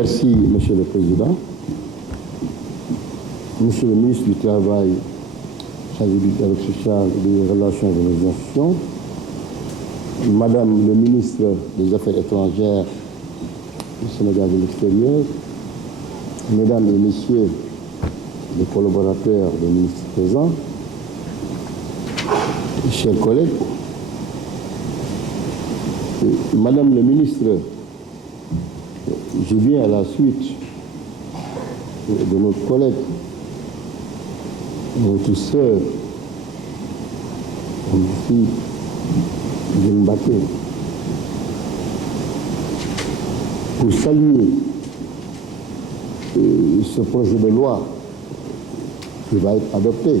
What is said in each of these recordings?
Merci, Monsieur le Président. Monsieur le ministre du Travail, chargé du dialogue social et des relations avec les institutions, Madame le ministre des Affaires étrangères du Sénégal de l'extérieur, Mesdames et Messieurs les collaborateurs des ministres présents, chers collègues, Madame le ministre, je viens à la suite de notre collègue, notre sœur, ici, Mbaké, pour saluer ce projet de loi qui va être adopté,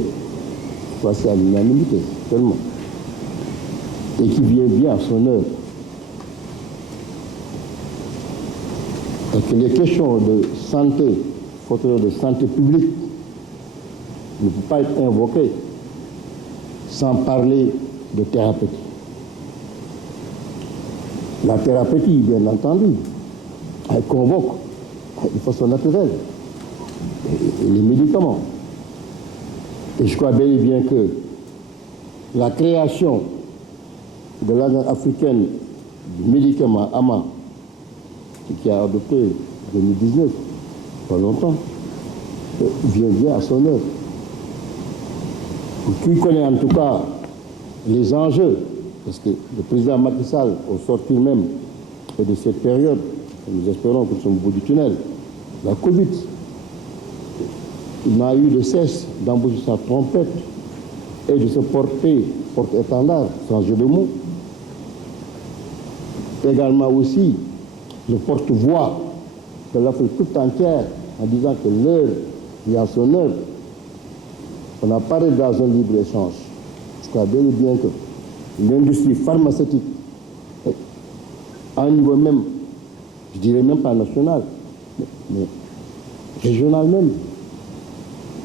passé à l'unanimité seulement, et qui vient bien à son heure. Et que les questions de santé, fauteuil de santé publique, ne peuvent pas être invoquées sans parler de thérapeutique. La thérapeutique, bien entendu, elle convoque de façon naturelle les médicaments. Et je crois bel et bien que la création de l'Agence africaine du médicament AMA, qui a adopté en 2019, pas longtemps, vient bien à son œuvre. Qui connaît en tout cas les enjeux, parce que le président Macky Sall, au sortir même de cette période, nous espérons que nous sommes au bout du tunnel, la Covid, il n'a eu de cesse d'embaucher sa trompette et de se porter porte-étendard, sans jeu de mots. Également aussi le porte-voix de l'Afrique toute entière en disant que l'heure vient à son heure. On a parlé dans un libre-échange. Je crois bien et bien que l'industrie pharmaceutique, à un niveau même, je dirais même pas national, mais régional même,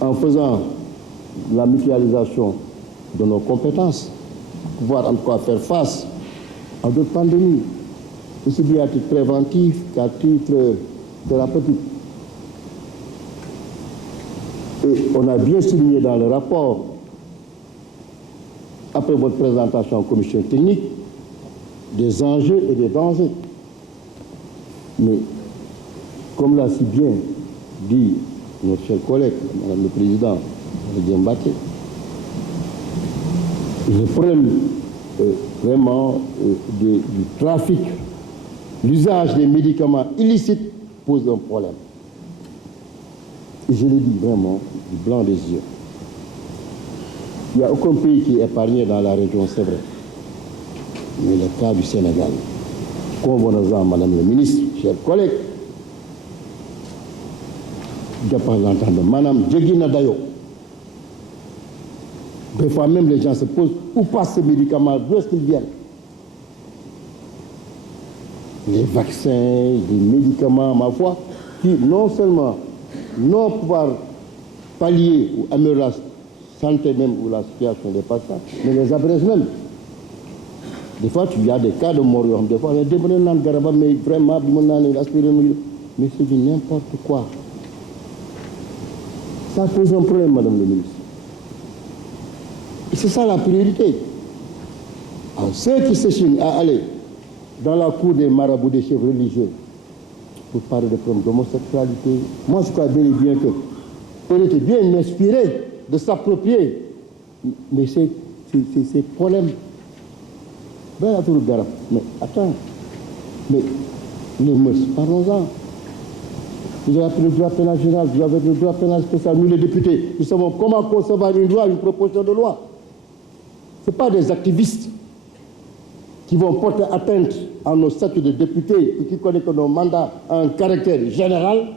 en faisant la mutualisation de nos compétences, pouvoir en tout cas faire face à d'autres pandémies, aussi bien à titre préventif qu'à titre thérapeutique. Et on a bien souligné dans le rapport, après votre présentation en commission technique, des enjeux et des dangers. Mais, comme l'a si bien dit notre cher collègue, Madame le Président, Mbaké, le problème vraiment du trafic, l'usage des médicaments illicites pose un problème. Et je le dis vraiment du blanc des yeux. Il n'y a aucun pays qui est épargné dans la région, c'est vrai. Mais le cas du Sénégal, convenons-en, Madame le ministre, chers collègues, je parle d'entendre Madame Djegina Dayo. Des fois même les gens se posent où passent ces médicaments, d'où est-ce qu'ils viennent? Les vaccins, les médicaments, ma foi, qui non seulement non pouvoir pallier ou améliorer la santé même ou la situation des patients, mais les abrègent même. Des fois, il y a des cas de mort, des fois, mais vraiment, mais c'est du n'importe quoi. Ça pose un problème, Madame le ministre. Et c'est ça la priorité. Alors, ceux qui s'échinent à aller dans la cour des marabouts, des chefs religieux, pour parler de problèmes d'homosexualité, moi je crois bien et bien qu'on était bien inspiré de s'approprier. Mais ces problèmes, ben, mais attends, mais les mœurs, parlons-en. Vous avez le droit pénal général, vous avez le droit pénal spécial. Nous les députés, nous savons comment concevoir une loi, une proposition de loi. Ce n'est pas des activistes qui vont porter atteinte à nos statuts de députés et qui connaissent que nos mandats ont un caractère général.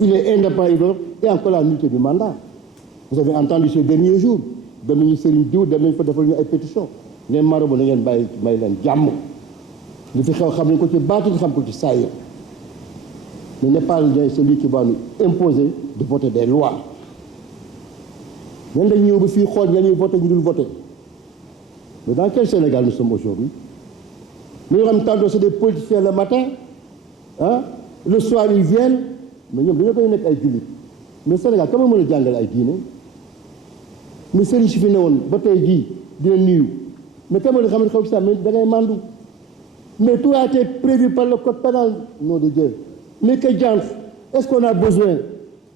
Il est indépendant et encore la nullité du mandat. Vous avez entendu ces derniers jours, de ministre Diou, de ministre de la pétition. Les marabouts ne viennent pas jàmm. Li fi xew xam nañ ko ci baatin xam ko ci saayir. Mais n'est pas celui qui va nous imposer de voter des lois. Nous avons voté, nous voter. Mais dans quel Sénégal nous sommes aujourd'hui? Nous avons entendu des politiciens le matin, hein, le soir ils viennent mais ñoom dañoo koy nekk ay jullit mais Sénégal comment mën a jàngale ay diine mais sëriñ si fi ne woon ba tey jii dina nuyu mais comment xam ne xaw si mais da ngay mandu mais tout a été prévu par le code pénal nom de Dieu mais que genre est-ce qu'on a besoin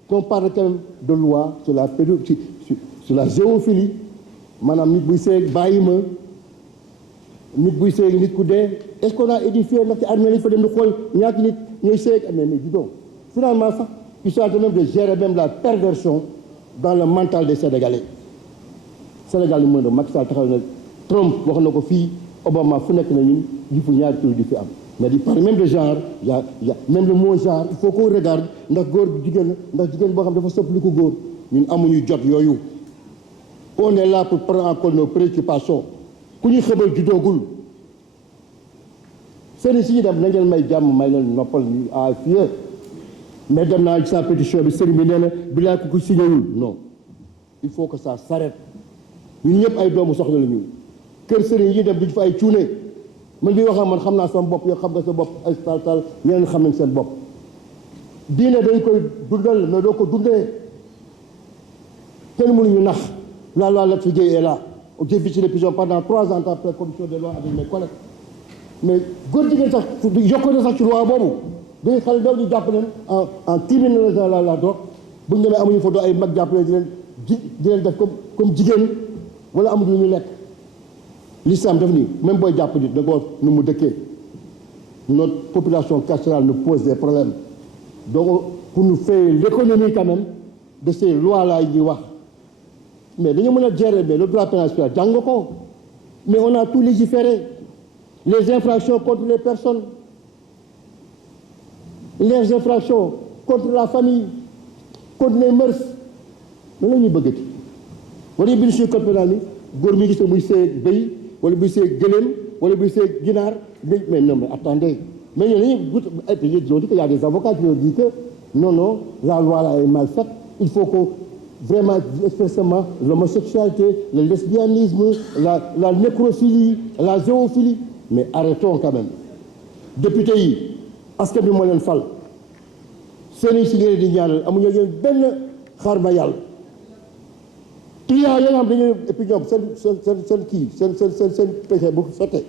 qu'on parle quand même de loi sur la pédophilie sur la zoophilie maanaam nit buy seeg bàyyi ma nit buy seeg nit ku dee est-ce qu'on a édifié ndax ci armée lañ fa dem di xool ñaata nit ñooy seeg mais dis donc finalement sax ils sont en train de gérer même la perversion dans le mental des Sénégalais Sénégal lu mën a Macky Sall taxaw na Trump wax na ko fii Obama fu nekk na ñun yi fu ñaari tur di fi am mais di parle même de genre y a même le mot genre il faut qu'on regarde ndax góor jigéen ndax jigéen boo xam dafa soppali ko góor ñun amuñu jot yooyu on est là pour prendre en compte nos préoccupations ku ñu xëbal juddoogul seen si ñu dem nañ leen may jàmm may leen noppal ñu à fie mais dem naa sa pétition bi sëriñ bi nee na bilaa ku ko signéwul non il faut que ça s'arrête ñun ñëpp ay doomu soxla la ñu kër sëriñ yi dem duñ fa ay cuune man bi waxam man xam naa sama bopp yow xam nga sa bopp ay tal ñeneen xam nañ seen bopp diine dañ koy dundal mais doo ko dundee kenn mënuñu nax la loi Lat Dieye est là j'ai visité les prisons pendant 3 ans après commission des lois avec mes collègues mais góor jigéen sax yokk na sax ci loi boobu dañuy xale daw ñu jàpp leen en criminalisant la drogue bu ñu demee amuñu fa doo ay mag jàpp leen di leen def comme jigéen wala amul lu ñu lekk l'islam daf ni même booy jàpp nit da ko nu mu dëkkee notre population carcérale nous pose des problèmes donc pour nous faire l'économie quand même de ces lois là yi ñuy wax mais dañu mën a gérer mais le droit pénal jàng ko mais on a tout légiféré les infractions contre les personnes les infractions contre la famille contre les mœurs mais la ñuy bëggati wala bind suñu code pénal ni góor mi gis muy seeg béy wala buy seeg gëléem wala buy seeg ginaar mais non mais attendez mais ñoo dañuy et puis ils ont dit qu'il y a des avocats qui ont dit que non la loi là est mal faite il faut que vraiment expressément l'homosexualité le lesbianisme la nécrophilie la zoophilie mais arrêtons quand même député yi askan bi moo leen fal seeni si ngeen di ñaanal amuñu leen benn xaar ma yàlla client yi nga xam dañuy et puis ñoom seen péché bu fekkee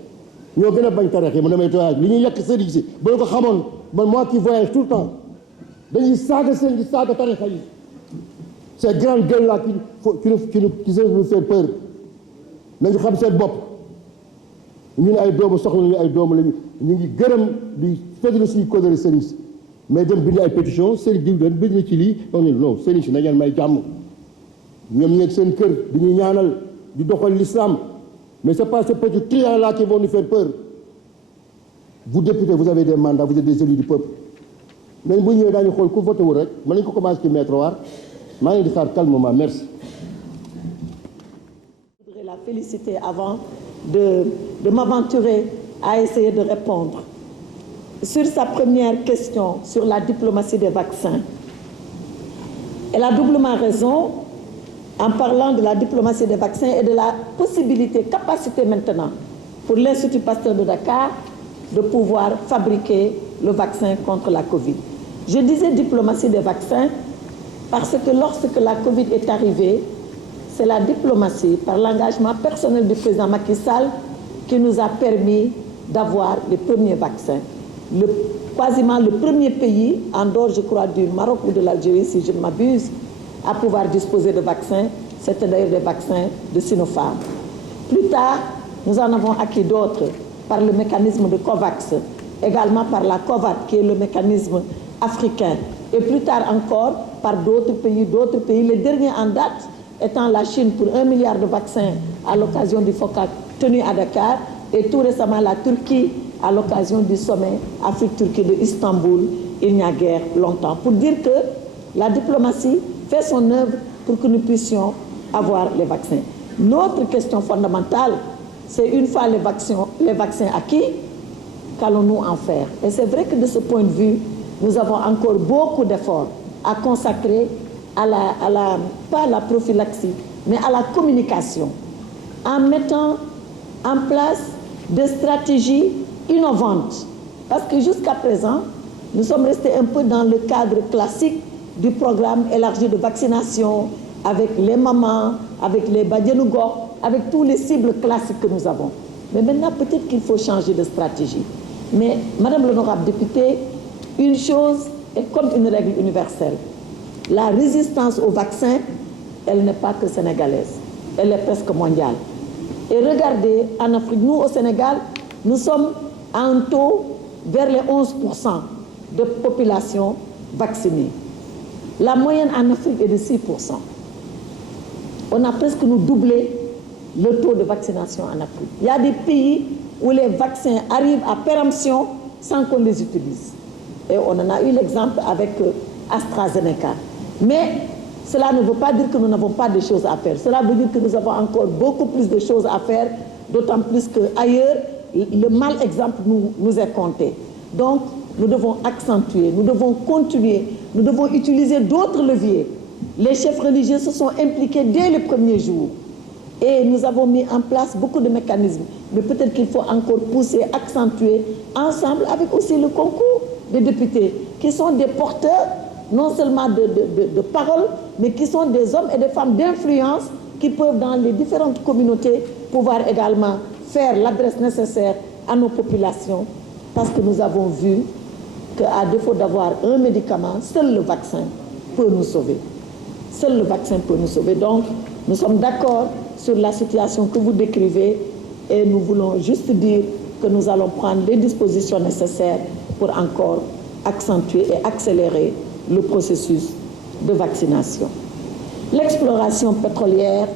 ñoo gën a bañ tariix yi mu demee toyage li ñuy yàq sëriñ si ba ñu ko xamoon man moi qui voyage tout le temps dañuy saaga sëriñ di saaga tariix yi ces grandes gueules là qui nous fait peur nañu xam seen bopp ñun ay doomu soxla ñu ay doomu lañu ñu ngi gërëm di fëtali suñu kóllëre sëriñ si mais dem bind ay pétition sëriñ diw doon bind na ci lii wax ne non sëriñ si nañu may jàmm ñoom ñeeg seen kër di ñu ñaanal di doxal l'islam mais c'est pas ces petits clients là qui vont nous faire peur vous députés vous avez des mandats vous êtes des élus du peuple mais bu ñëwee daañu xool ku voté wul rek mën nañu ko commencé ci maître waar maa ngi di xaar calmement merci. Je voudrais la féliciter avant de m'aventurer à essayer de répondre sur sa première question sur la diplomatie des vaccins. Elle a doublement raison en parlant de la diplomatie des vaccins et de la capacité maintenant pour l'Institut Pasteur de Dakar de pouvoir fabriquer le vaccin contre la Covid. Je disais diplomatie des vaccins parce que lorsque la Covid est arrivée, c'est la diplomatie, par l'engagement personnel du président Macky Sall, qui nous a permis d'avoir les premiers vaccins. Quasiment le premier pays, en dehors, je crois, du Maroc ou de l'Algérie, si je ne m'abuse, à pouvoir disposer de vaccins, c'était d'ailleurs des vaccins de Sinopharm. Plus tard, nous en avons acquis d'autres par le mécanisme de COVAX, également par la COVAX, qui est le mécanisme africain, et plus tard encore par d'autres pays, les derniers en date étant la Chine pour 1 milliard de vaccins à l'occasion du FOCAC tenu à Dakar, et tout récemment la Turquie à l'occasion du sommet Afrique-Turquie de Istanbul, il n'y a guère longtemps. Pour dire que la diplomatie fait son œuvre pour que nous puissions avoir les vaccins. L'autre question fondamentale, c'est une fois les vaccins acquis, qu'allons-nous en faire? Et c'est vrai que de ce point de vue, nous avons encore beaucoup d'efforts à consacrer pas à la prophylaxie, mais à la communication, en mettant en place des stratégies innovantes. Parce que jusqu'à présent, nous sommes restés un peu dans le cadre classique du programme élargi de vaccination, avec les mamans, avec les Badianougor, avec tous les cibles classiques que nous avons. Mais maintenant, peut-être qu'il faut changer de stratégie. Mais, Madame l'honorable députée, une chose est comme une règle universelle. La résistance au vaccin, elle n'est pas que sénégalaise, elle est presque mondiale. Et regardez, en Afrique, nous au Sénégal, nous sommes à un taux vers les 11% de population vaccinée. La moyenne en Afrique est de 6%. On a presque nous doublé le taux de vaccination en Afrique. Il y a des pays où les vaccins arrivent à péremption sans qu'on les utilise. Et on en a eu l'exemple avec AstraZeneca. Mais cela ne veut pas dire que nous n'avons pas de choses à faire. Cela veut dire que nous avons encore beaucoup plus de choses à faire, d'autant plus qu'ailleurs, le mal exemple nous est compté. Donc, nous devons accentuer, nous devons continuer, nous devons utiliser d'autres leviers. Les chefs religieux se sont impliqués dès les premiers jours. Et nous avons mis en place beaucoup de mécanismes. Mais peut-être qu'il faut encore pousser, accentuer, ensemble, avec aussi le concours des députés, qui sont des porteurs, non seulement de paroles, mais qui sont des hommes et des femmes d'influence, qui peuvent, dans les différentes communautés, pouvoir également faire l'adresse nécessaire à nos populations. Parce que nous avons vu qu'à défaut d'avoir un médicament, seul le vaccin peut nous sauver. Seul le vaccin peut nous sauver. Donc, nous sommes d'accord sur la situation que vous décrivez et nous voulons juste dire que nous allons prendre les dispositions nécessaires pour encore accentuer et accélérer le processus de vaccination. L'exploration pétrolière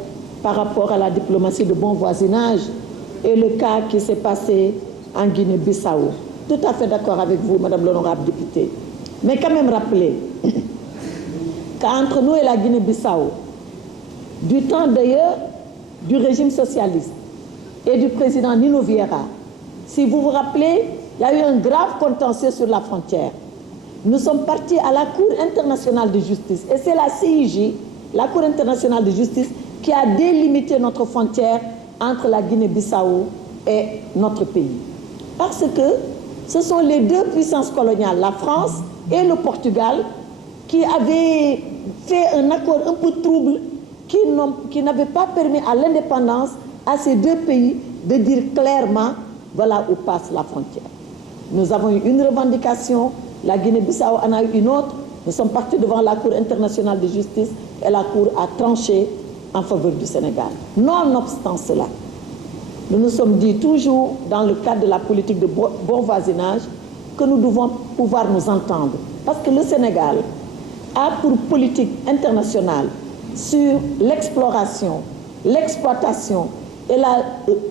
par rapport à la diplomatie de bon voisinage et le cas qui s'est passé en Guinée-Bissau. Tout à fait d'accord avec vous, Madame l'honorable députée. Mais quand même rappeler qu'entre nous et la Guinée-Bissau, du temps d'ailleurs du régime socialiste et du président Nino Vieira, si vous vous rappelez, il y a eu un grave contentieux sur la frontière. Nous sommes partis à la Cour internationale de justice et c'est la CIJ, la Cour internationale de justice, qui a délimité notre frontière entre la Guinée-Bissau et notre pays. Parce que ce sont les deux puissances coloniales, la France et le Portugal, qui avaient fait un accord un peu trouble qui n'avait pas permis à l'indépendance à ces deux pays de dire clairement voilà où passe la frontière. Nous avons eu une revendication, la Guinée-Bissau en a eu une autre, nous sommes partis devant la Cour internationale de justice et la Cour a tranché en faveur du Sénégal. Nonobstant cela, nous nous sommes dit toujours dans le cadre de la politique de bon voisinage que nous devons pouvoir nous entendre. Parce que le Sénégal a pour politique internationale sur l'exploration, l'exploitation et la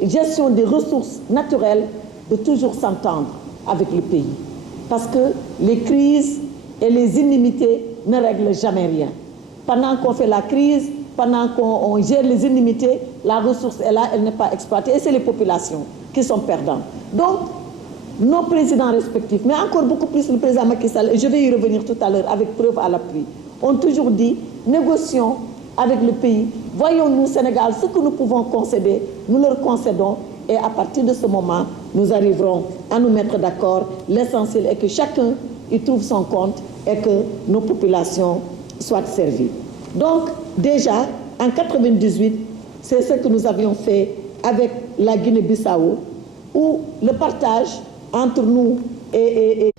gestion des ressources naturelles de toujours s'entendre avec le pays. Parce que les crises et les inimitiés ne règlent jamais rien. Pendant qu'on fait la crise, pendant qu'on gère les inimitiés, la ressource est là, elle n'est pas exploitée. Et c'est les populations qui sont perdantes. Donc, nos présidents respectifs, mais encore beaucoup plus le président Macky Sall, et je vais y revenir tout à l'heure avec preuve à l'appui, ont toujours dit, négocions avec le pays, voyons-nous Sénégal, ce que nous pouvons concéder, nous leur concédons, et à partir de ce moment, nous arriverons à nous mettre d'accord. L'essentiel est que chacun y trouve son compte et que nos populations soient servies. Donc, déjà, en 1998, c'est ce que nous avions fait avec la Guinée-Bissau, où le partage entre nous et